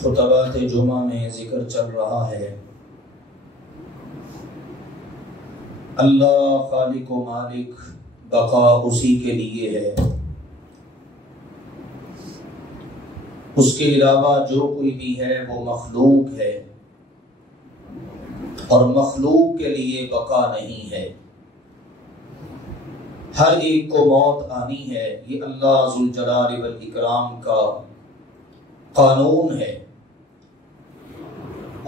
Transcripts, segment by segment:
خطبات جمعہ میں ذکر چل رہا ہے اللہ خالق و مالک بقا اسی کے لیے ہے، اس کے علاوہ جو کوئی بھی ہے وہ مخلوق ہے اور مخلوق کے لیے بقا نہیں ہے۔ ہر ایک کو موت آنی ہے، یہ اللہ ذوالجلال والاکرام کا قانون ہے،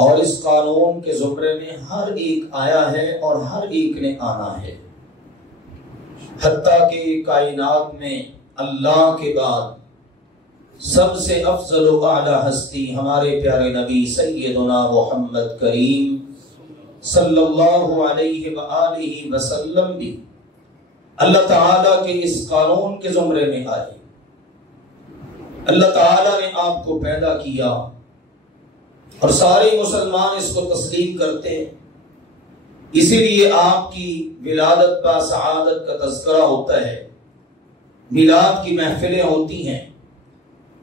اور اس قانون کے زمرے میں ہر ایک آیا ہے اور ہر ایک نے آنا ہے، حتیٰ کہ کائنات میں اللہ کے بعد سب سے افضل و اعلی ہستی ہمارے پیارے نبی سیدنا محمد کریم صلی اللہ علیہ وآلہ وسلم بھی اللہ تعالیٰ کے اس قانون کے زمرے میں آئے۔ اللہ تعالیٰ نے آپ کو پیدا کیا اور سارے مسلمان اس کو تسلیم کرتے ہیں، اسی لیے آپ کی ولادت با سعادت کا تذکرہ ہوتا ہے، میلاد کی محفلیں ہوتی ہیں،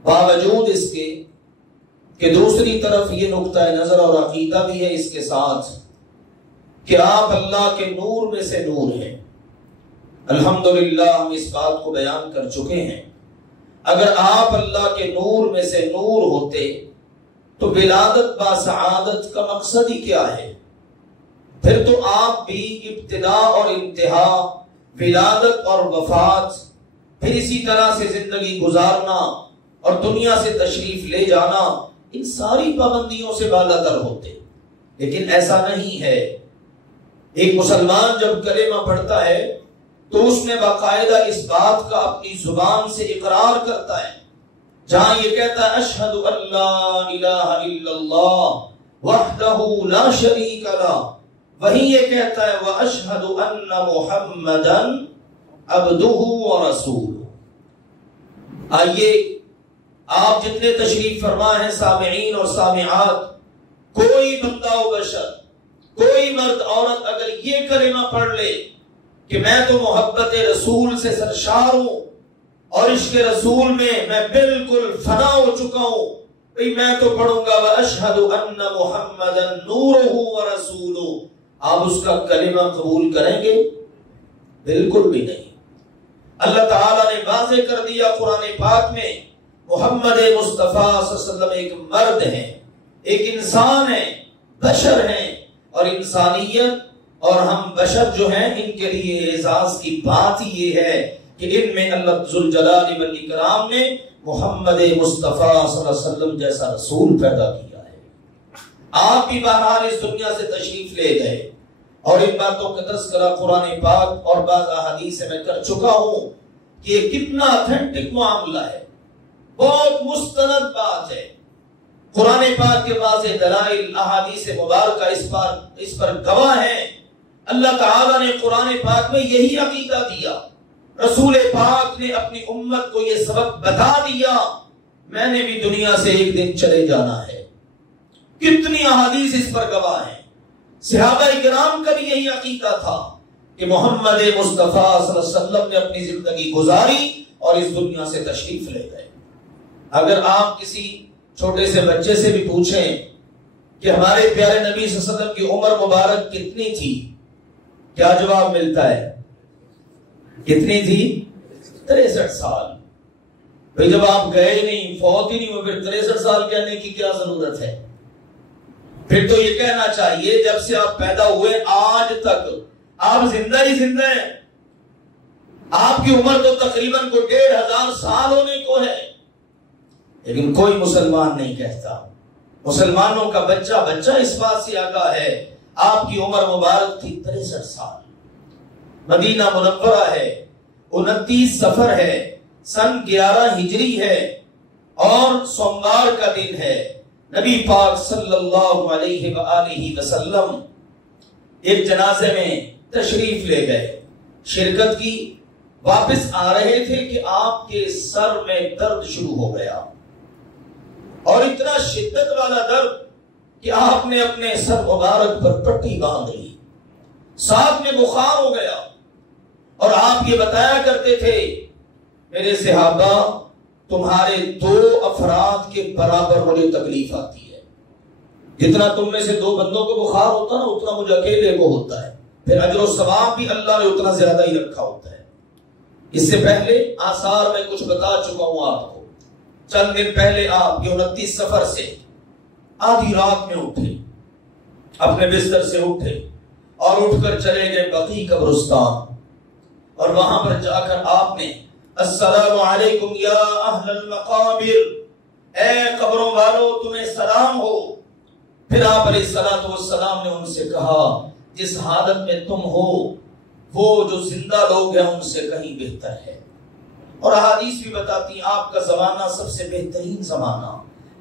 باوجود اس کے کہ دوسری طرف یہ نقطہ نظر اور عقیدہ بھی ہے اس کے ساتھ کہ آپ اللہ کے نور میں سے نور ہیں۔ الحمدللہ ہم اس بات کو بیان کر چکے ہیں، اگر آپ اللہ کے نور میں سے نور ہوتے تو ولادت با سعادت کا مقصد ہی کیا ہے؟ پھر تو آپ بھی ابتدا اور انتہا، ولادت اور وفات، پھر اسی طرح سے زندگی گزارنا اور دنیا سے تشریف لے جانا، ان ساری پابندیوں سے بالا تر ہوتے، لیکن ایسا نہیں ہے۔ ایک مسلمان جب کلمہ پڑھتا ہے تو اس میں باقاعدہ اس بات کا اپنی زبان سے اقرار کرتا ہے، جہاں یہ کہتا ہے اشہد ان لا الہ الا اللہ وحدہ لا شریک لہ، وہیں یہ کہتا ہے واشہد ان محمدا عبدہ ورسولہ۔ آئیے آپ جتنے تشریف فرما ہیں سامعین اور سامعات، کوئی بندہ و بشر، کوئی مرد عورت اگر یہ کلمہ پڑھ لے کہ میں تو محبت رسول سے سرشار ہوں اور عشق رسول میں میں بالکل فنا ہو چکا ہوں، بھئی میں تو پڑھوں گا وَأَشْهَدُ أَنَّ مُحَمَّدًا نُورُهُ وَرَسُولُهُ، آپ اس کا کلمہ قبول کریں گے؟ بالکل بھی نہیں۔ اللہ تعالیٰ نے واضح کر دیا قرآن پاک میں، محمد مصطفیٰ صلی اللہ علیہ وسلم ایک مرد ہیں، ایک انسان ہیں، بشر ہیں، اور انسانیت اور ہم بشر جو ہیں ان کے لیے اعزاز کی بات ہی یہ ہے کہ ان میں اللہ ذوالجلال والاکرام نے محمد مصطفیٰ صلی اللہ علیہ وسلم جیسا رسول پیدا کیا ہے۔ آپ بھی بہرحال اس دنیا سے تشریف لے گئے اور ان باتوں کا تذکرہ قرآن پاک اور بعض احادیث سے میں کر چکا ہوں کہ یہ کتنا اتھینٹک معاملہ ہے، بہت مستند بات ہے۔ قرآن پاک کے واضح دلائل احادیث مبارکہ اس پر گواہ ہیں۔ اللہ تعالیٰ نے قرآن پاک میں یہی عقیدہ دیا، رسول پاک نے اپنی امت کو یہ سبق بتا دیا، میں نے بھی دنیا سے ایک دن چلے جانا ہے۔ کتنی احادیث اس پر گواہ ہیں۔ صحابہ کرام کا بھی یہی عقیدہ تھا کہ محمد مصطفیٰ صلی اللہ علیہ وسلم نے اپنی زندگی گزاری اور اس دنیا سے تشریف لے گئے۔ اگر آپ کسی چھوٹے سے بچے سے بھی پوچھیں کہ ہمارے پیارے نبی صلی اللہ علیہ وسلم کی عمر مبارک کتنی تھی، کیا جواب ملتا ہے؟ کتنی تھی؟ 63 سال۔ بھئی جب آپ گئے نہیں، فوت ہی نہیں ہوئے، پھر 63 سال کہنے کی کیا ضرورت ہے؟ پھر تو یہ کہنا چاہیے جب سے آپ پیدا ہوئے آج تک آپ زندہ ہی زندہ ہیں۔ آپ کی عمر تو تقریباً کو 1500 سال ہونے کو ہے، لیکن کوئی مسلمان نہیں کہتا۔ مسلمانوں کا بچہ اس بات سے آگاہ ہے، آپ کی عمر مبارک تھی 63 سال۔ مدینہ منورہ ہے، 29 صفر ہے، سن 11 ہجری ہے، اور سوموار کا دن ہے۔ نبی پاک صلی اللہ علیہ وآلہ وسلم ایک جنازے میں تشریف لے گئے، شرکت کی، واپس آ رہے تھے کہ آپ کے سر میں درد شروع ہو گیا، اور اتنا شدت والا درد کہ آپ نے اپنے سر مبارک پر پٹی باندھ لی، ساتھ میں بخار ہو گیا، اور آپ یہ بتایا کرتے تھے میرے صحابہ تمہارے 2 افراد کے برابر مجھے تکلیف آتی ہے. جتنا تم میں سے 2 بندوں کو بخار ہوتا نا اتنا مجھے اکیلے کو ہوتا ہے. پھر اجر و ثواب بھی اللہ نے اتنا زیادہ ہی رکھا ہوتا ہے. اس سے پہلے آثار میں کچھ بتا چکا ہوں آپ کو. چند دن پہلے آپ 29 سفر سے آدھی رات میں اٹھے, اپنے بستر سے اٹھے اور اٹھ کر چلے گئے بقیع قبرستان, اور وہاں پر جا کر آپ نے السلام علیکم یا اہل المقابر, اے قبروں والو تمہیں سلام ہو. پھر آپ علیہ الصلوۃ والسلام نے ان سے کہا جس حالت میں تم ہو وہ جو زندہ لوگ ہیں ان سے کہیں بہتر ہے. اور احادیث بھی بتاتی ہیں آپ کا زمانہ سب سے بہترین زمانہ,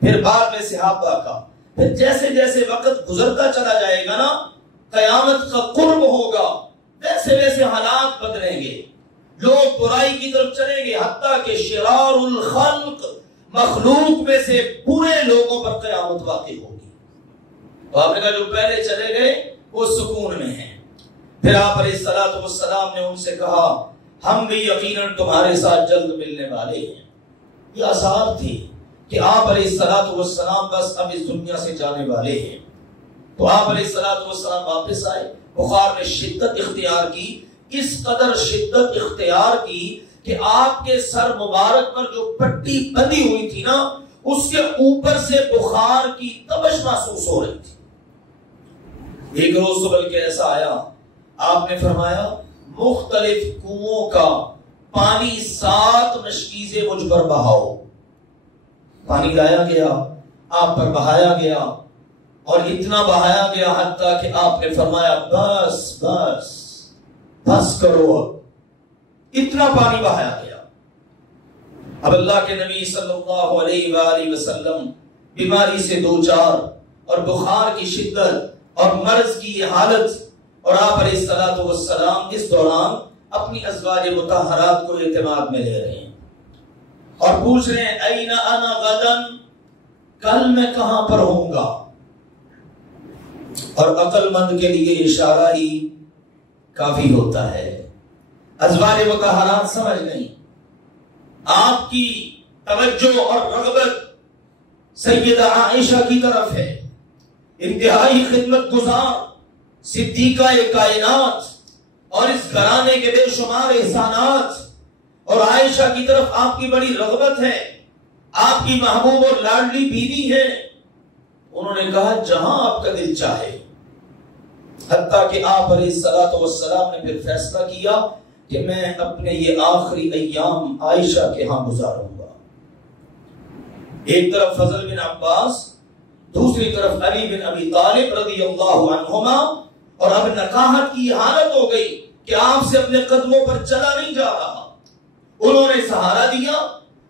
پھر بعد میں صحابہ کا. پھر جیسے جیسے وقت گزرتا چلا جائے گا نا, قیامت کا قرب ہوگا, ویسے ویسے حالات بدلیں گے, لوگ برائی کی طرف چلیں گے, حتیٰ کہ شرار الخلق مخلوق میں سے برے لوگوں پر قیامت واقع ہوگی. تو آپ نے کہا جو پہلے چلے گئے وہ سکون میں ہیں. پھر آپ علیہ الصلوۃ والسلام نے ان سے کہا ہم بھی یقیناً تمہارے ساتھ جلد ملنے والے ہیں. یہ آثار تھی کہ آپ علیہ الصلوۃ والسلام بس اب اس دنیا سے جانے والے ہیں. تو آپ علیہ الصلوۃ والسلام واپس آئے. بخار نے شدت اختیار کی, اس قدر شدت اختیار کی کہ آپ کے سر مبارک پر جو پٹی بندھی ہوئی تھی نا اس کے اوپر سے بخار کی تبش محسوس ہو رہی تھی. ایک روز صبح کے ایسا آیا, آپ نے فرمایا مختلف کنووں کا پانی 7 مشکیزیں مجھ پر بہاؤ. پانی لایا گیا, آپ پر بہایا گیا, اور اتنا بہایا گیا حتیٰ کہ آپ نے فرمایا بس بس بس کرو. اتنا پانی بہایا گیا. اب اللہ کے نبی صلی اللہ علیہ وآلہ وسلم بیماری سے دوچار, اور بخار کی شدت اور مرض کی یہ حالت, اور آپ علیہ الصلوۃ والسلام اس دوران اپنی ازواج مطہرات کو اعتماد میں لے رہے ہیں اور پوچھ رہے ہیں این انا غدن, کل میں کہاں پر ہوں گا. اور عقل مند کے لیے اشارہ ہی کافی ہوتا ہے. ازواج مطہرات سمجھ گئیں, آپ کی توجہ اور رغبت سیدہ عائشہ کی طرف ہے, انتہائی خدمت گزار صدیقہ کائنات, اور اس گھرانے کے بے شمار احسانات, اور عائشہ کی طرف آپ کی بڑی رغبت ہے, آپ کی محبوب اور لاڈلی بیوی ہے. انہوں نے کہا جہاں آپ کا دل چاہے. حتیٰ کہ آپ علیہ الصلوۃ والسلام نے پھر فیصلہ کیا کہ میں اپنے یہ آخری ایام عائشہ کے ہاں گزاروں گا. ایک طرف فضل بن عباس, دوسری طرف علی بن ابی طالب رضی اللہ عنہما, اور اب نکاحت کی حالت ہو گئی کہ آپ سے اپنے قدموں پر چلا نہیں جا رہا. انہوں نے سہارا دیا,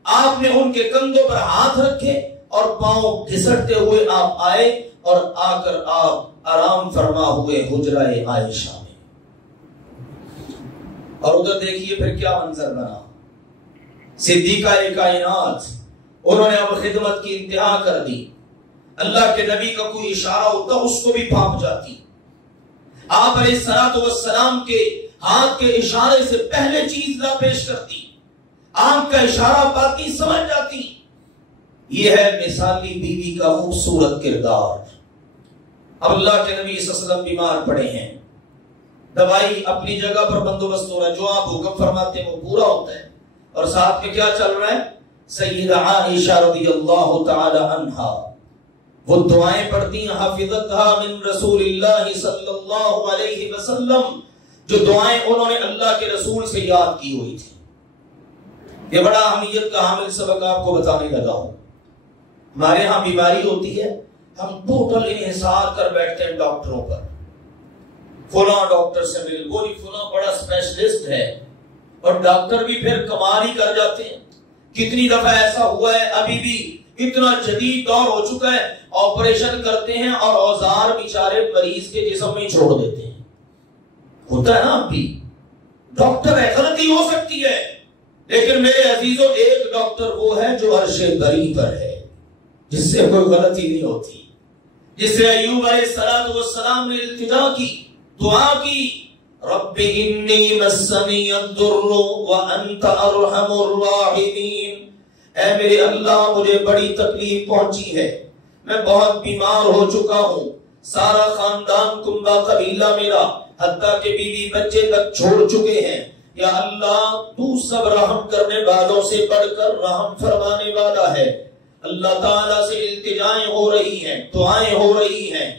آپ نے ان کے کندھوں پر ہاتھ رکھے اور پاؤں گھسٹتے ہوئے آپ آئے, اور آ کر آپ آرام فرما ہوئے حجرہ عائشہ میں. اور ادھر دیکھیے پھر کیا منظر بنا. صدیقہ کائنات, انہوں نے اب خدمت کی انتہا کر دی. اللہ کے نبی کا کوئی اشارہ ہوتا اس کو بھی پھانپ جاتی. آپ علیہ الصلوۃ والسلام کے ہاتھ کے اشارے سے پہلے چیز لا پیش کرتی, آنکھ کا اشارہ پاتی, سمجھ جاتی. یہ ہے مثالی بیوی کا خوبصورت کردار. اب اللہ کے نبی صلی اللہ علیہ وسلم بیمار پڑے ہیں, دوائی اپنی جگہ پر بندوبست ہو رہا ہے, جو آپ حکم فرماتے ہیں وہ پورا ہوتا ہے, اور ساتھ میں کیا چل رہا ہے, سیدہ عائشہ رضی اللہ تعالی عنہا وہ دعائیں پڑھتی ہیں, حفظتھا من رسول اللہ صلی اللہ علیہ وسلم, جو دعائیں انہوں نے اللہ کے رسول سے یاد کی ہوئی تھی. یہ بڑا اہمیت کا حامل سبق آپ کو بتانے لگا ہوں. ہمارے ہاں بیماری ہوتی ہے, ہم ٹوٹل انحصار کر بیٹھتے ہیں ڈاکٹروں پر. فلاں ڈاکٹر سے مل, وہی فلاں بڑا اسپیشلسٹ ہے, اور ڈاکٹر بھی پھر کمال ہی کر جاتے ہیں. کتنی دفعہ ایسا ہوا ہے, ابھی بھی اتنا جدید دور ہو چکا ہے, آپریشن کرتے ہیں اور اوزار بیچارے مریض کے جسم میں چھوڑ دیتے ہیں. ہوتا ہے نا, اب بھی ڈاکٹر ہے, غلطی ہو سکتی ہے, لیکن میرے عزیزوں ایک ڈاکٹر وہ ہے جو عرش بری پر ہے, جس سے کوئی غلطی نہیں ہوتی. جس سے ایوب علیہ الصلوۃ والسلام نے التجا کی, دعا کی, رب انی مسنی الضر وانت ارحم الراحمین, اے میرے اللہ مجھے بڑی تکلیف پہنچی ہے، میں بہت بیمار ہو چکا ہوں، سارا خاندان کنبہ قبیلہ میرا حتیٰ کہ بیوی بچے تک چھوڑ چکے ہیں، یا اللہ تو سب رحم کرنے والوں سے بڑھ کر رحم فرمانے والا ہے۔ اللہ تعالیٰ سے التجائیں ہو رہی ہیں، دعائیں ہو رہی ہیں،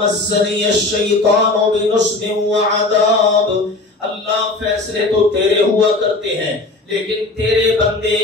مسنی الشیطان بنصب وعذاب، اللہ فیصلے تو تیرے ہوا کرتے ہیں لیکن تیرے بندے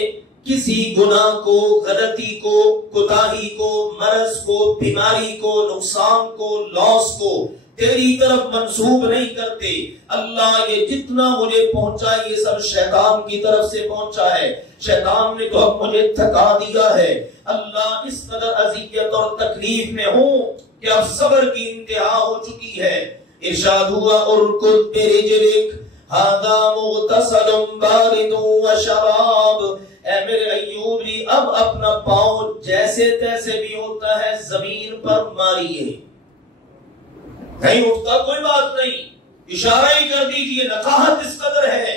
کسی گناہ کو، غلطی کو، کوتاہی کو، مرض کو، بیماری کو، نقصان کو، لاس کو تیری طرف منسوب نہیں کرتے۔ اللہ یہ جتنا مجھے پہنچا یہ سب شیطان کی طرف سے پہنچا ہے، شیطان نے تو اب مجھے تھکا دیا ہے۔ اللہ اس قدر اذیت اور تکلیف میں ہوں کہ اب صبر کی انتہا ہو چکی ہے۔ ارشاد ہوا ارکض برجلک ھذا مغتسل بارد وشراب، اے میرے ایوب جی اب اپنا پاؤں جیسے تیسے بھی ہوتا ہے زمین پر ماریے، نہیں اٹھتا کوئی بات نہیں، اشارہ ہی کر دیجئے، نقاہت اس قدر ہے،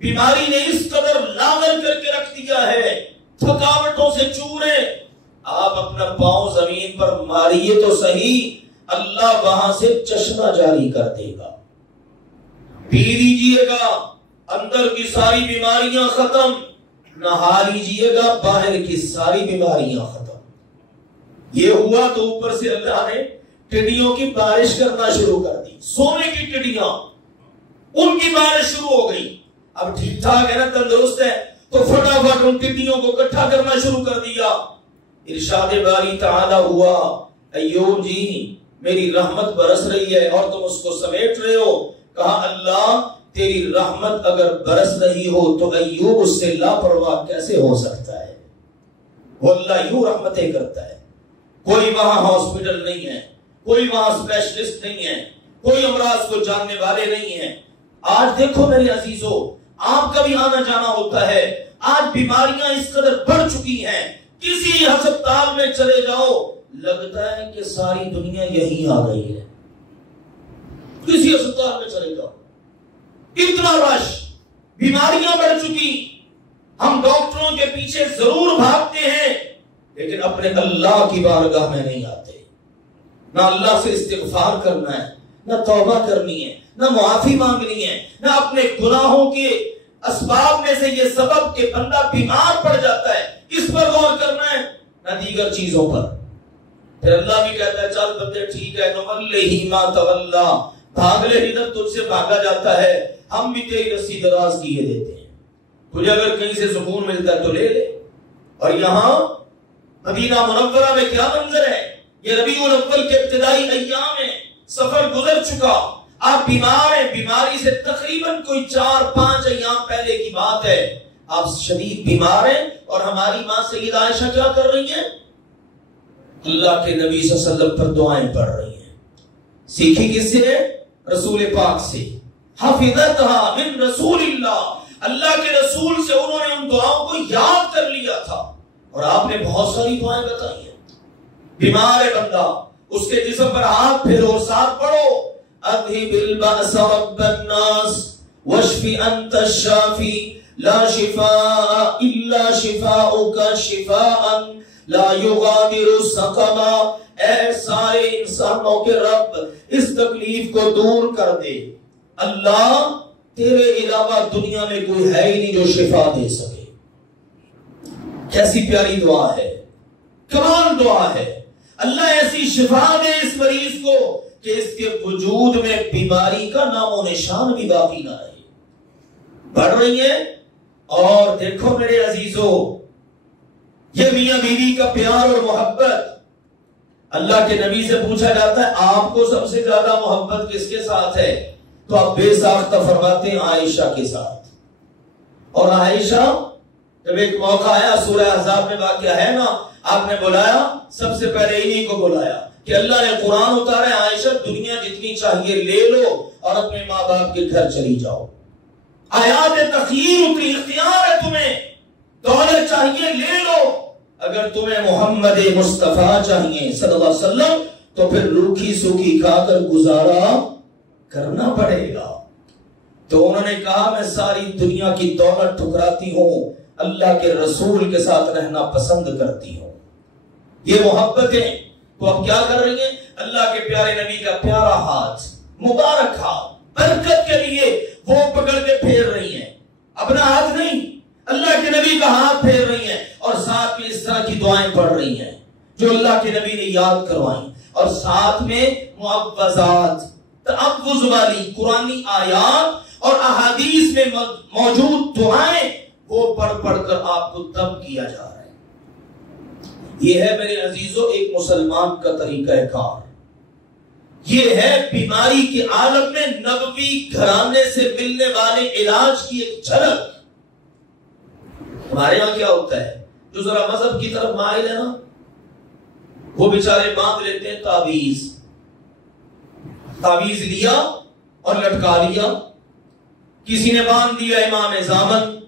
بیماری نے اس قدر لاغر کر کے رکھ دیا ہے، تھکاوٹوں سے چورے، آپ اپنا پاؤں زمین پر ماریے تو صحیح، اللہ وہاں سے چشمہ جاری کر دے گا، پی لیجئے گا، اندر کی ساری بیماریاں ختم، نہا لیجئے گا، باہر کی ساری بیماریاں ختم۔ یہ ہوا تو اوپر سے اللہ نے ٹڈیوں کی بارش کرنا شروع کر دی، سونے کی ٹڈیاں، ان کی بارش شروع ہو گئی۔ اب ٹھیک ٹھاک ہے نا، تندرست ہے، تو فٹافٹ ان ٹڈیوں کو اکٹھا کرنا شروع کر دیا۔ ارشاد باری تعالی ہوا ایوب جی میری رحمت برس رہی ہے اور تم اس کو سمیٹ رہے ہو، کہا اللہ تیری رحمت اگر برس رہی ہو تو ایوب اس سے لاپرواہ کیسے ہو سکتا ہے؟ وہ اللہ یوں رحمتیں کرتا ہے، کوئی وہاں ہاسپٹل نہیں ہے، کوئی وہاں اسپیشلسٹ نہیں ہے، کوئی امراض کو جاننے والے نہیں ہیں۔ آج دیکھو میرے عزیزو، آپ کا بھی آنا جانا ہوتا ہے، آج بیماریاں اس قدر بڑھ چکی ہیں، کسی ہسپتال میں چلے جاؤ لگتا ہے کہ ساری دنیا یہی آ گئی ہے، کسی ہسپتال میں چلے جاؤ اتنا رش، بیماریاں بڑھ چکی، ہم ڈاکٹروں کے پیچھے ضرور بھاگتے ہیں لیکن اپنے اللہ کی بارگاہ میں نہیں آتے، نہ اللہ سے استغفار کرنا ہے، نہ توبہ کرنی ہے، نہ معافی مانگنی ہے، نہ اپنے گناہوں کے اسباب میں سے یہ سبب کہ بندہ بیمار پڑ جاتا ہے اس پر غور کرنا ہے، نہ دیگر چیزوں پر۔ پھر اللہ بھی کہتا ہے چل بندے ٹھیک ہے، نوَلِّهِ مَا تَوَلَّا، بھاگ لے جدھر تجھ سے بھاگا جاتا ہے، ہم بھی تیری رسی دراز کیے دیتے ہیں، تجھے اگر کہیں سے سکون ملتا ہے تو لے لے۔ اور یہاں مدینہ منورہ میں کیا منظر ہے، یہ ربیع الاول کے ابتدائی ایام میں سفر گزر چکا، آپ بیمار ہیں، بیماری سے تقریباً کوئی 4-5 ایام پہلے کی بات ہے، آپ شدید بیمار ہیں اور ہماری ماں سیدہ عائشہ کیا کر رہی ہیں؟ اللہ کے نبی صلی اللہ علیہ وسلم پر دعائیں پڑھ رہی ہیں۔ سیکھی کس سے؟ رسول پاک سے، حفظتها من رسول اللہ، اللہ کے رسول سے انہوں نے ان دعاؤں کو یاد کر لیا تھا، اور آپ نے بہت ساری دعائیں بتائی ہیں۔ بیمار ہے بندہ، اس کے جسم پر ہاتھ پھیرو اور ساتھ پڑھو، اذهب البأس رب الناس واشف انت الشافی لا شفاء الا شفاؤک شفاء لا یغادر سقما، اے سارے انسانوں کے رب اس تکلیف کو دور کر دے، اللہ تیرے علاوہ دنیا میں کوئی ہے ہی نہیں جو شفا دے سکے۔ کیسی پیاری دعا ہے، کمال دعا ہے، اللہ ایسی شفا دے اس مریض کو کہ اس کے وجود میں بیماری کا نام و نشان بھی باقی نہ رہے۔ بڑھ رہی ہے، اور دیکھو میرے عزیزو، یہ میاں بیوی کا پیار اور محبت، اللہ کے نبی سے پوچھا جاتا ہے آپ کو سب سے زیادہ محبت کس کے ساتھ ہے، تو آپ بے ساختہ فرماتے ہیں عائشہ کے ساتھ۔ اور عائشہ جب ایک موقع آیا، سورہ احزاب میں واقعہ ہے نا، آپ نے بلایا، سب سے پہلے انہی کو بلایا کہ اللہ نے قرآن اتارا، عائشہ دنیا جتنی چاہیے لے لو اور اپنے ماں باپ کے گھر چلی جاؤ، آیات تخییر اتری، اختیار ہے تمہیں، دولت چاہیے لے لو، اگر تمہیں محمد مصطفیٰ چاہیے صلی اللہ علیہ وسلم تو پھر روکھی سوکھی کھا کر گزارا کرنا پڑے گا۔ تو انہوں نے کہا میں ساری دنیا کی دولت ٹھکراتی ہوں اللہ کے رسول کے ساتھ رہنا پسند کرتی ہوں. یہ محبتیں تو اب کیا کر رہی ہیں؟ اللہ کے پیارے نبی کا پیارا ہاتھ، مبارک ہاتھ، برکت کے لیے وہ پکڑ کے پھیر رہی ہیں. اپنا ہاتھ نہیں، اللہ کے نبی کا ہاتھ پھیر رہی ہیں، اور ساتھ میں اس طرح کی دعائیں پڑھ رہی ہیں جو اللہ کے نبی نے یاد کروائیں، اور ساتھ میں معوذات، تعوذ والی قرآنی آیات اور احادیث میں موجود دعائیں وہ پڑھ پڑھ کر آپ کو دم کیا جا رہا ہے. یہ ہے میرے عزیزوں ایک مسلمان کا طریقہ کار. یہ ہے بیماری کے عالم میں نبوی گھرانے سے ملنے والے علاج کی ایک جھلک. ہمارے یہاں کیا ہوتا ہے، جو ذرا مذہب کی طرف مائل ہے نا، وہ بیچارے باندھ لیتے ہیں تعویذ. تعویذ لیا اور لٹکا لیا. کسی نے باندھ دیا امام زامن،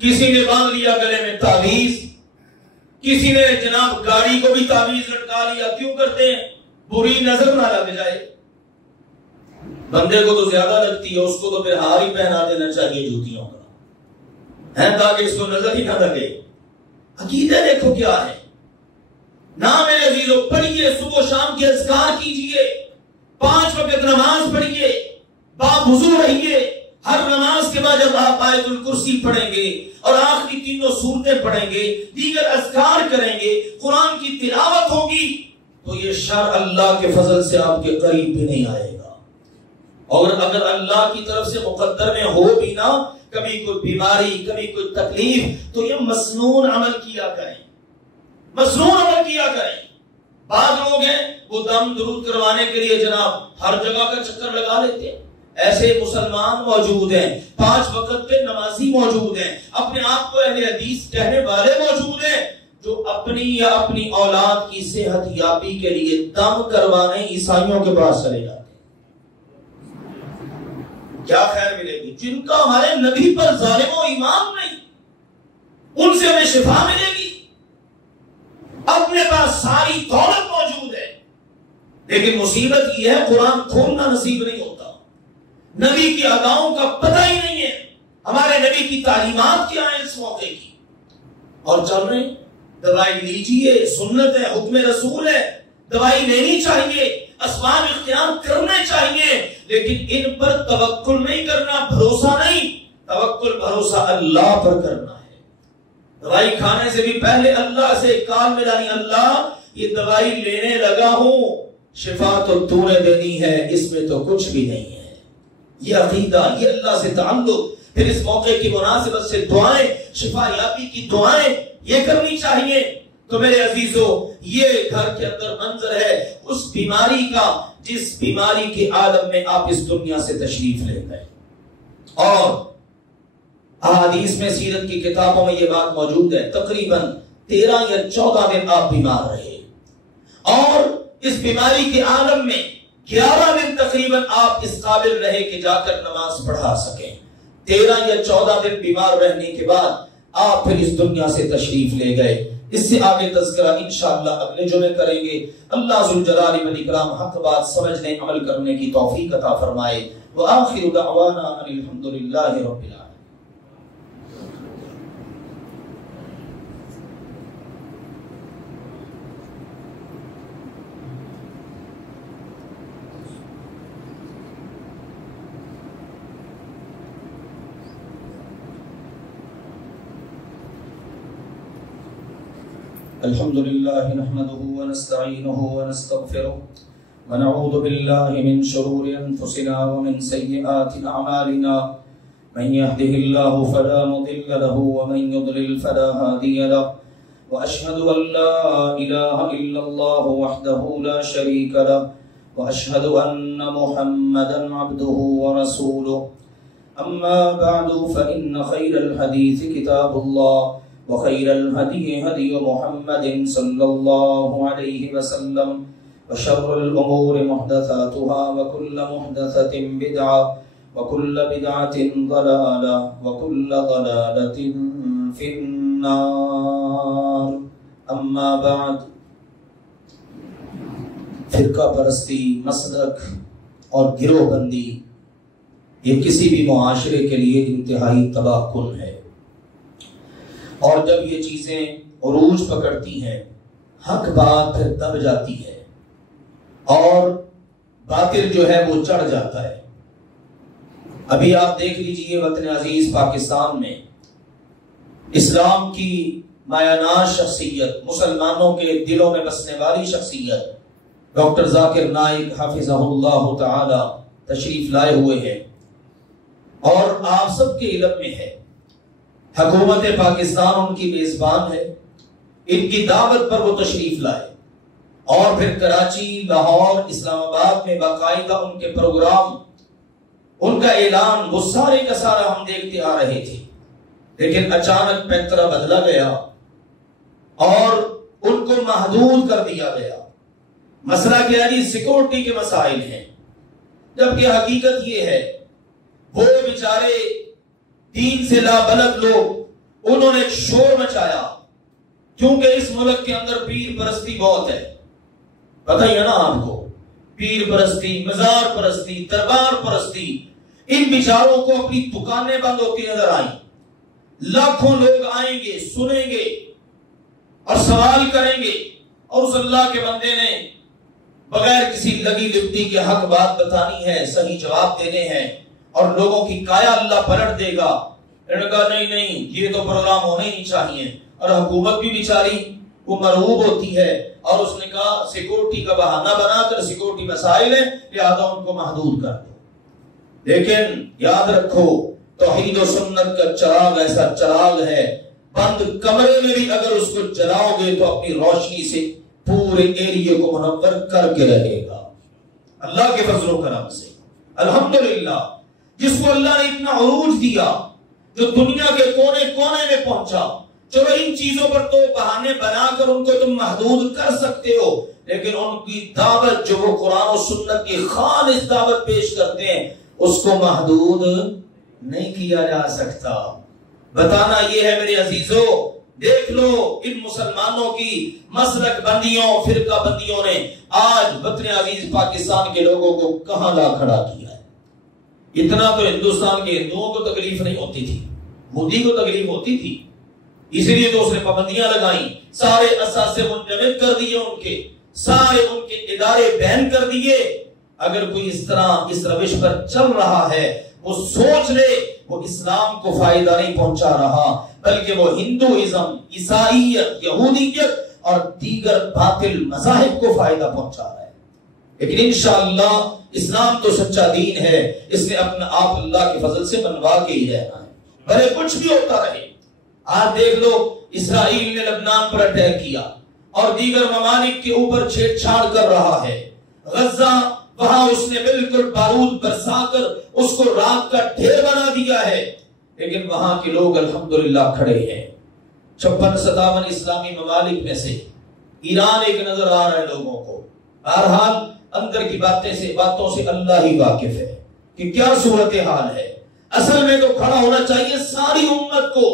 کسی نے باندھ لیا گلے میں تعویذ، کسی نے جناب گاڑی کو بھی تعویذ لٹکا لیا. کیوں کرتے ہیں؟ بری نظر نہ لگ جائے. بندے کو تو زیادہ لگتی ہے، اس کو تو پھر ہار ہی پہنا دینا چاہیے جوتیوں کا، ہے تاکہ اس کو نظر ہی نہ لگے. عقیدہ دیکھو کیا ہے. نہ میرے عزیزوں، پڑھیے، صبح و شام کے اذکار کیجئے، 5 وقت نماز پڑھیے، باوضو رہیے. ہر نماز کے بعد جب آپ آیت الکرسی پڑھیں گے اور آخری تینوں سورتیں پڑھیں گے، دیگر اذکار کریں گے، قرآن کی تلاوت ہوگی، تو یہ شر اللہ کے فضل سے آپ کے قریب بھی نہیں آئے گا. اور اگر اللہ کی طرف سے مقدر میں ہو بھی نہ، کبھی کوئی بیماری، کبھی کوئی تکلیف، تو یہ مسنون عمل کیا کریں، مسنون عمل کیا کریں. بعض لوگ ہیں وہ دم درود کروانے کے لیے جناب ہر جگہ کا چکر لگا لیتے ہیں. ایسے مسلمان موجود ہیں، 5 وقت کے نمازی موجود ہیں، اپنے آپ کو اہل حدیث کہنے والے موجود ہیں، جو اپنی یا اپنی اولاد کی صحت یابی کے لیے دم کروانے عیسائیوں کے پاس چلے جاتے ہیں. کیا خیر ملے گی؟ جن کا ہمارے نبی پر ظالم و ایمان نہیں، ان سے ہمیں شفا ملے گی. اپنے پاس ساری دولت موجود ہے، لیکن مصیبت یہ ہے قرآن کھولنا نصیب نہیں ہوتا، نبی کی اداؤں کا پتہ ہی نہیں ہے، ہمارے نبی کی تعلیمات کیا ہیں اس موقع کی، اور چل رہے ہیں. دوائی لیجئے، سنت ہے، حکم رسول ہے، دوائی لینی چاہیے، اسباب اختیار کرنے چاہیے، لیکن ان پر توکل نہیں کرنا، بھروسہ نہیں. توکل بھروسہ اللہ پر کرنا ہے. دوائی کھانے سے بھی پہلے اللہ سے کان میں لانی، اللہ یہ دوائی لینے لگا ہوں، شفا تو تو نے دینی ہے، اس میں تو کچھ بھی نہیں ہے. یہ عقیدہ، یہ اللہ سے تعلق. پھر اس موقع کی مناسبت سے دعائیں، شفا یابی کی دعائیں یہ کرنی چاہیے. تو میرے عزیزو، یہ گھر کے اندر منظر ہے اس بیماری کا جس بیماری کے عالم میں آپ اس دنیا سے تشریف لے گئے. اور احادیث میں، سیرت کی کتابوں میں یہ بات موجود ہے، تقریباً 13 یا 14 دن آپ بیمار رہے، اور اس بیماری کے عالم میں 11 دن تقریباً آپ اس قابل رہے کہ جا کر نماز پڑھا سکیں. 13 یا 14 دن بیمار رہنے کے بعد آپ پھر اس دنیا سے تشریف لے گئے. اس سے آگے تذکرہ انشاءاللہ اگلے جمعے کریں گے. اللہ ذوالجلال والاکرام حق بات سمجھنے عمل کرنے کی توفیق عطا فرمائے. وآخر دعوانا ان الحمدللہ رب العالمین. الحمد لله نحمده ونستعينه ونستغفره ونعوذ بالله من شرور أنفسنا ومن سيئات أعمالنا. من يهده الله فلا مضل له ومن يضلل فلا هادي له. وأشهد أن لا إله إلا الله وحده لا شريك له وأشهد أن محمدا عبده ورسوله. أما بعد فإن خير الحديث كتاب الله وخير الهدي هدي محمد صلى الله عليه وسلم وشر الأمور محدثاتها وكل محدثة بدعة وكل بدعة ضلالة وكل ضلالة في النار. أما بعد، فرقہ پرستی، مسلک اور گروہ بندی یہ کسی بھی معاشرے کے لیے انتہائی تباہ کن ہے. اور جب یہ چیزیں عروج پکڑتی ہیں حق بات پھر دب جاتی ہے اور باطل جو ہے وہ چڑھ جاتا ہے۔ ابھی آپ دیکھ لیجئے وطن عزیز پاکستان میں اسلام کی مایاناز شخصیت، مسلمانوں کے دلوں میں بسنے والی شخصیت ڈاکٹر ذاکر نائک حافظہ اللہ تعالی تشریف لائے ہوئے ہیں، اور آپ سب کے علم میں ہے حکومت پاکستان ان کی میزبان ہے، ان کی دعوت پر وہ تشریف لائے، اور پھر کراچی، لاہور، اسلام آباد میں باقاعدہ ان کے پروگرام، ان کا اعلان، وہ سارے کا سارا ہم دیکھتے آ رہے تھے۔ لیکن اچانک پینترا بدلا گیا اور ان کو محدود کر دیا گیا۔ مسئلہ کیا ہے؟ سیکورٹی کے مسائل ہیں، جبکہ حقیقت یہ ہے وہ بیچارے دین سے لابلد لوگ، انہوں نے ایک شور مچایا، کیونکہ اس ملک کے اندر پیر پرستی بہت ہے، پتہ ہی ہے نا آپ کو، پیر پرستی، مزار پرستی، دربار پرستی۔ ان بیچاروں کو اپنی دکانیں بند ہوتی نظر آئیں، لاکھوں لوگ آئیں گے، سنیں گے اور سوال کریں گے، اور اس اللہ کے بندے نے بغیر کسی لگی لپٹی کے حق بات بتانی ہے، صحیح جواب دینے ہیں، اور لوگوں کی کایا اللہ پلٹ دے گا۔ انہوں نے کہا نہیں یہ تو پروگرام ہونے ہی نہیں چاہیے، اور حکومت بھی بیچاری وہ مرعوب ہوتی ہے، اور اس نے کہا سیکورٹی کا بہانہ بنا کر سیکورٹی مسائل ہیں لہذا ان کو محدود کر دو۔ لیکن یاد رکھو توحید و سنت کا چراغ ایسا چراغ ہے، بند کمرے میں بھی اگر اس کو جلاؤ گے تو اپنی روشنی سے پورے ایریے کو منور کر کے رہے گا، اللہ کے فضل و کرم سے۔ الحمدللہ جس کو اللہ نے اتنا عروج دیا، جو دنیا کے کونے کونے میں پہنچا، چلو ان چیزوں پر تو بہانے بنا کر ان کو تم محدود کر سکتے ہو، لیکن ان کی دعوت جو وہ قرآن و سنت کی خالص دعوت پیش کرتے ہیں اس کو محدود نہیں کیا جا سکتا۔ بتانا یہ ہے میرے عزیزو، دیکھ لو ان مسلمانوں کی مسلک بندیوں، فرقہ بندیوں نے آج وطن عزیز پاکستان کے لوگوں کو کہاں لا کھڑا کیا ہے۔ اتنا تو ہندوستان کے ہندوؤں کو تکلیف نہیں ہوتی تھی، مودی کو تکلیف ہوتی تھی، اسی لیے تو اس نے پابندیاں لگائیں، سارے اساسے منجمد کر دیے، ان کے سارے ان کے ادارے بین کر دیے۔ اگر کوئی اس طرح اس روش پر چل رہا ہے وہ سوچ لے وہ اسلام کو فائدہ نہیں پہنچا رہا، بلکہ وہ ہندوازم، عیسائیت، یہودیت اور دیگر باطل مذاہب کو فائدہ پہنچا رہا ہے۔ لیکن انشاءاللہ اسلام تو سچا دین ہے، اس نے اپنا آپ اللہ کے فضل سے بنوا کے ہی رہنا ہے، بھلے کچھ بھی ہوتا رہے۔ آج دیکھ لو اسرائیل نے لبنان پر اٹیک کیا اور دیگر ممالک کے اوپر چھیڑ چھاڑ کر رہا ہے، غزہ وہاں اس نے بالکل بارود برسا کر اس کو راک کا ڈھیر بنا دیا ہے، لیکن وہاں کے لوگ الحمدللہ کھڑے ہیں۔ 56-57 اسلامی ممالک میں سے ایران ایک نظر آ رہا ہے لوگوں کو۔ بہرحال اندر کی باتوں سے اللہ ہی واقف ہے کہ کیا صورتحال ہے۔ اصل میں تو کھڑا ہونا چاہیے ساری امت کو،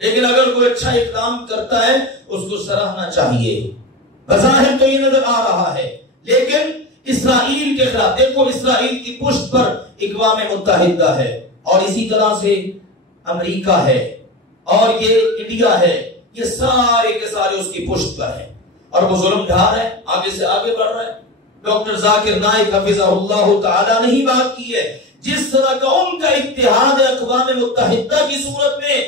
لیکن اگر کوئی اچھا اقدام کرتا ہے اس کو سراہنا چاہیے۔ بظاہر تو یہ نظر آ رہا ہے، لیکن اسرائیل کے خلاف دیکھو، اسرائیل کی پشت پر اقوام متحدہ ہے، اور اسی طرح سے امریکہ ہے، اور یہ انڈیا ہے، یہ سارے کے سارے اس کی پشت پر ہیں، اور وہ ظلم ڈھا رہا ہے، آگے سے آگے بڑھ رہا ہے۔ ڈاکٹر ذاکر نائک حفظہ اللہ تعالی نے ہی بات کی ہے، جس طرح کا ان کا اتحاد ہے اقوام متحدہ کی صورت میں،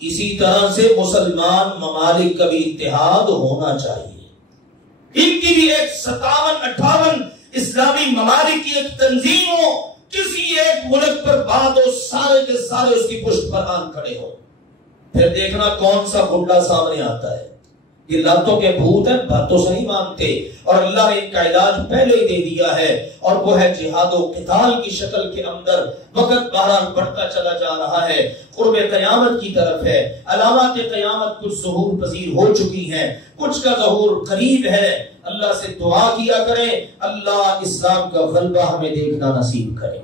اسی طرح سے مسلمان ممالک کا بھی اتحاد ہونا چاہیے۔ ان کی بھی ایک 57-58 اسلامی ممالک کی ایک تنظیم ہو، کسی ایک ملک پر بات ہو، سارے کے سارے اس کی پشت پر آن کھڑے ہو، پھر دیکھنا کون سا گنڈا سامنے آتا ہے۔ یہ لاتوں کے بھوت ہیں، باتوں سے نہیں مانتے، اور اللہ نے ان کا علاج پہلے ہی دے دیا ہے، اور وہ ہے جہاد و قتال کی شکل کے اندر۔ وقت بہرحال بڑھتا چلا جا رہا ہے، قرب قیامت کی طرف ہے، علامات قیامت کچھ ظہور پذیر ہو چکی ہیں، کچھ کا ظہور قریب ہے۔ اللہ سے دعا کیا کریں اللہ اسلام کا غلبہ ہمیں دیکھنا نصیب کرے۔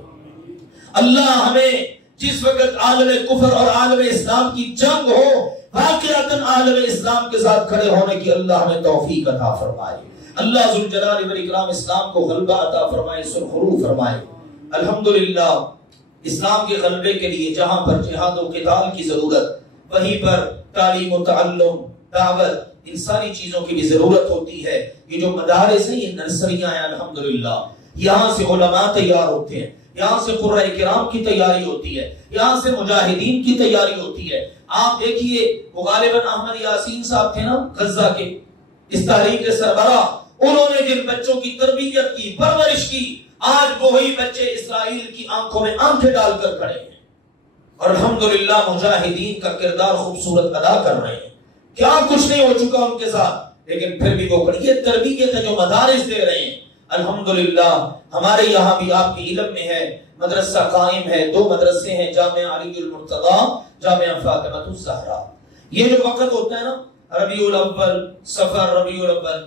اللہ ہمیں جس وقت عالم کفر اور عالم اسلام کی جنگ ہو، واقعتاً عالم اسلام کے ساتھ کھڑے ہونے کی اللہ ہمیں توفیق عطا فرمائے۔ اللہ ذوالجلال والاکرام اسلام کو غلبہ عطا فرمائے، سرخرو فرمائے۔ الحمدللہ اسلام کے غلبے کے لیے جہاں پر جہاد و قتال کی ضرورت، وہیں پر تعلیم و تعلم، دعوت، ان ساری چیزوں کی بھی ضرورت ہوتی ہے۔ یہ جو مدارس ہیں یہ نرسریاں ہیں الحمدللہ، یہاں سے علماء تیار ہوتے ہیں، یہاں سے قرآن کرام کی تیاری ہوتی ہے، یہاں سے مجاہدین کی تیاری ہوتی ہے۔ آپ دیکھیے وہ غالباً احمد یاسین صاحب تھے نا غزہ کے، اس تحریک کے سربراہ، انہوں نے جن بچوں کی تربیت کی، پرورش کی، آج وہی بچے اسرائیل کی آنکھوں میں آنکھیں ڈال کر کھڑے ہیں اور الحمدللہ مجاہدین کا کردار خوبصورت ادا کر رہے ہیں۔ کیا کچھ نہیں ہو چکا ان کے ساتھ، لیکن پھر بھی وہ یہ تربیت ہے جو مدارس دے رہے ہیں۔ الحمدللہ ہمارے یہاں بھی آپ کے علم میں ہے، مدرسہ قائم ہے، 2 مدرسے ہیں، جامعہ علی المرتضی، جامعہ فاطمہ الزہرا۔ یہ جو وقت ہوتا ہے نا ربیع الاول، صفر، ربیع الاول،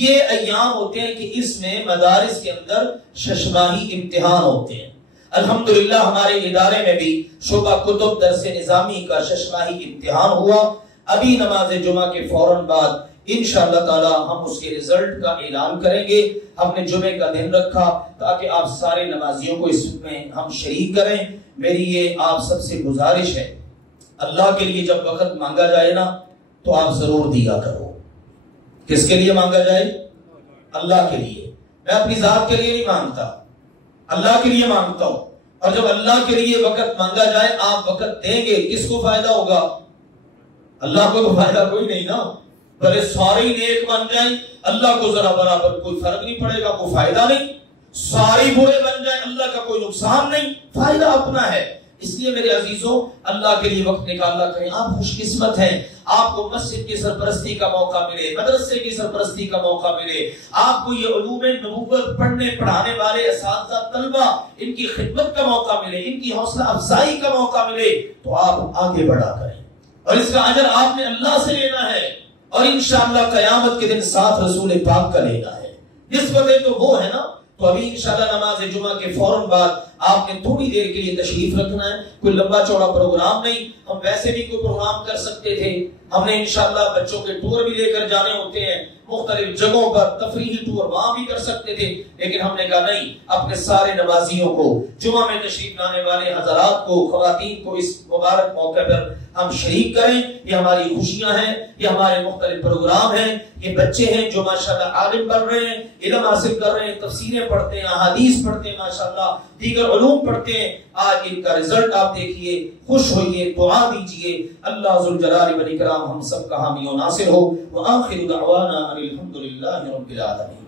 یہ ایام ہوتے ہیں کہ اس میں مدارس کے اندر ششماہی امتحان ہوتے ہیں۔ الحمدللہ ہمارے ادارے میں بھی شعبہ کتب درس نظامی کا ششماہی امتحان ہوا۔ ابھی نماز جمعہ کے فوراً بعد انشاءاللہ تعالی ہم اس کے رزلٹ کا اعلان کریں گے۔ ہم نے جمعے کا دن رکھا تاکہ آپ سارے نمازیوں کو اس میں ہم شریک کریں۔ میری یہ آپ سب سے گزارش ہے، اللہ کے لیے جب وقت مانگا جائے نا تو آپ ضرور دیا کرو۔ کس کے لیے مانگا جائے؟ اللہ کے لیے۔ میں اپنی ذات کے لیے نہیں مانگتا، اللہ کے لیے مانگتا ہوں۔ اور جب اللہ کے لیے وقت مانگا جائے، آپ وقت دیں گے، کس کو فائدہ ہوگا؟ اللہ کو تو فائدہ کوئی نہیں نا، بھلے سارے نیک بن جائیں، اللہ کو ذرا برابر کوئی فرق نہیں پڑے گا، کوئی فائدہ نہیں۔ سارے برے بن جائیں، اللہ کا کوئی نقصان نہیں، فائدہ اپنا ہے۔ اس لیے میرے عزیزوں اللہ کے لیے وقت نکالنا کریں۔ آپ خوش قسمت ہیں، آپ کو مسجد کی سرپرستی کا موقع ملے، مدرسے کی سرپرستی کا موقع ملے، آپ کو یہ علوم نبوت پڑھنے پڑھانے والے اساتذہ طلبہ ان کی خدمت کا موقع ملے، ان کی حوصلہ افزائی کا موقع ملے، تو آپ آگے بڑھا کریں اور اس کا اجر آپ نے اللہ سے لینا ہے اور انشاءاللہ قیامت کے دن ساتھ رسول پاک کا لینا ہے۔ نسبت تو وہ ہے نا۔ تو ابھی انشاءاللہ نماز جمعہ کے فوراً بعد آپ نے تھوڑی دیر کے لیے تشریف رکھنا ہے، کوئی لمبا چوڑا پروگرام نہیں، ہم ویسے بھی کوئی پروگرام کر سکتے تھے، ہم نے انشاءاللہ بچوں کے ٹور بھی لے کر جانے ہوتے ہیں مختلف جگہوں پر، تفریحی ٹور وہاں بھی کر سکتے تھے، لیکن ہم نے کہا نہیں، اپنے سارے نمازیوں کو، جمعہ میں تشریف لانے والے حضرات کو، خواتین کو اس مبارک موقع پر ہم شریک کریں۔ یہ ہماری خوشیاں ہیں، یہ ہمارے مختلف پروگرام ہیں، یہ بچے ہیں جو ماشاءاللہ عالم بن رہے ہیں، علم حاصل کر رہے ہیں، تفسیریں پڑھتے ہیں، احادیث پڑھتے ہیں، ماشاءاللہ دیگر علوم پڑھتے ہیں۔ آج ان کا رزلٹ آپ دیکھیے، خوش ہوئیے، دعا دیجئے، اللہ ذوالجلال والاکرام ہم سب کا حامی و ناصر ہو۔ وآخر دعوانا ان الحمدللہ رب العالمین۔